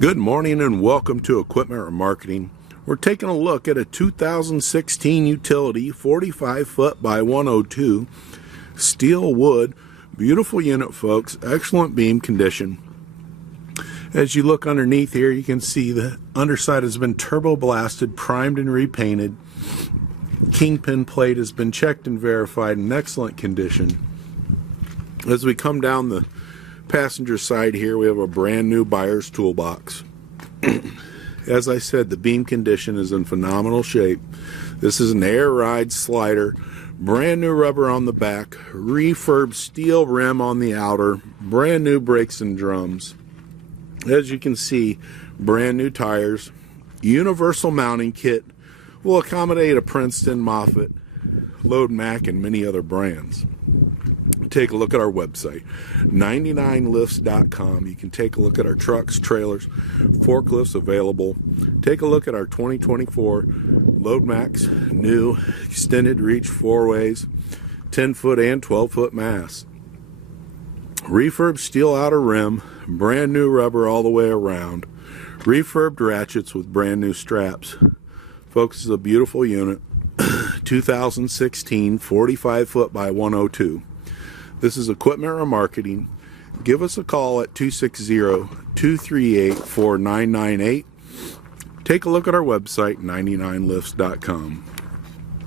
Good morning and welcome to Equipment Remarketing. We're taking a look at a 2016 utility 45 foot by 102 steel wood. Beautiful unit, folks. Excellent beam condition. As you look underneath here, you can see the underside has been turbo blasted, primed and repainted. Kingpin plate has been checked and verified in excellent condition. As we come down the passenger side here, we have a brand new buyer's toolbox. As I said, the beam condition is in phenomenal shape. This is an air ride slider, brand new rubber on the back, refurb steel rim on the outer, brand new brakes and drums. As you can see, brand new tires. Universal mounting kit will accommodate a Princeton, Moffett, Load Mac, and many other brands. Take a look at our website, 99lifts.com. You can take a look at our trucks, trailers, forklifts available. Take a look at our 2024 Load Max, new extended reach 4-ways, 10-foot and 12-foot mast. Refurb steel outer rim, brand new rubber all the way around. Refurbed ratchets with brand new straps. Folks, this is a beautiful unit. 2016 45 foot by 102. This is Equipment Remarketing. Give us a call at 260-238-4998. Take a look at our website, 99lifts.com.